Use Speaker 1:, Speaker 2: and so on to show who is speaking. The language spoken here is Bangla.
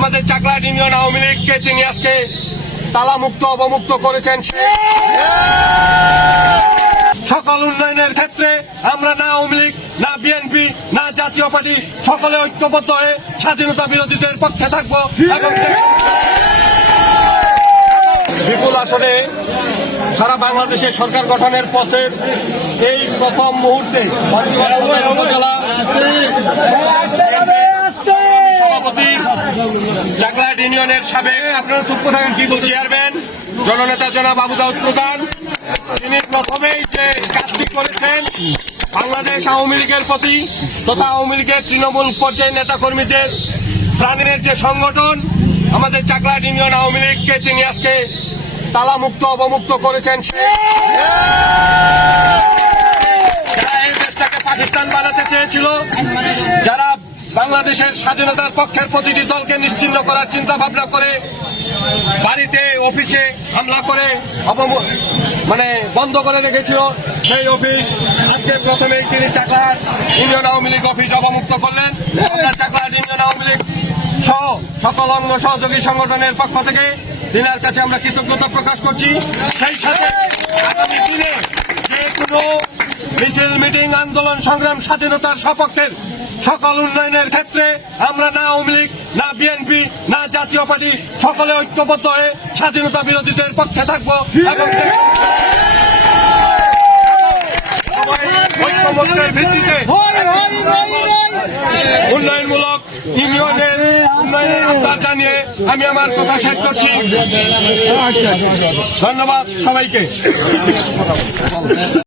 Speaker 1: আমাদের চাকলাট ইউনিয়ন আওয়ামী লীগকে তিনি আজকে তালামুক্ত, অবমুক্ত করেছেন সকল উন্নয়নের ক্ষেত্রে আমরা না আওয়ামী লীগ, না বিএনপি, না জাতীয় পার্টি, সকলে ঐক্যবদ্ধ হয়ে স্বাধীনতা বিরোধীদের পক্ষে থাকব বিপুল আসনে সারা বাংলাদেশে সরকার গঠনের পথের এই প্রথম মুহূর্তে উপজেলা ইউনিয়নের সাবেক, আপনারা চুপ থাকেন, কি চেয়ারম্যান জননেতা জনাব আবু দাউদ প্রধান, তিনি প্রথমেই যে কাজটি করেছেন, বাংলাদেশ আওয়ামী লীগের প্রতি তথা আওয়ামী লীগের তৃণমূল পর্যায়ের নেতা কর্মীদের প্রাণীর যে সংগঠন, আমাদের চাকলাট ইউনিয়ন আওয়ামী লীগকে তিনি আজকে তালামুক্ত, অবমুক্ত করেছেন যারা এই দেশটাকে পাকিস্তান বানাতে চেয়েছিল, যারা বাংলাদেশের স্বাধীনতার পক্ষের প্রতিটি দলকে নিশ্চিন্ন করার চিন্তা ভাবনা করে বাড়িতে অফিসে হামলা করে মানে বন্ধ করে রেখেছিল সেই অফিস। আজকে প্রথমেই তিনি চাকলাহাট ইউনিয়ন আওয়ামী লীগ অফিস অবমুক্ত করলেন। চাকলাহাট ইউনিয়ন আওয়ামী লীগ সহ সকল অঙ্গ সহযোগী সংগঠনের পক্ষ থেকে তিনার কাছে আমরা কৃতজ্ঞতা প্রকাশ করছি। সেই সাথে আগামী দিনে যে কোনো মিছিল, মিটিং, আন্দোলন, সংগ্রাম, স্বাধীনতার সপক্ষের সকল উন্নয়নের ক্ষেত্রে আমরা না আওয়ামী লীগ, না বিএনপি, না জাতীয় পার্টি, সকলে ঐক্যবদ্ধ হয়ে স্বাধীনতা বিরোধীদের পক্ষে থাকব উন্নয়নমূলক ইউনিয়নের উন্নয়নের আহ্বান জানিয়ে আমি আমার কথা শেষ করছি। ধন্যবাদ সবাইকে।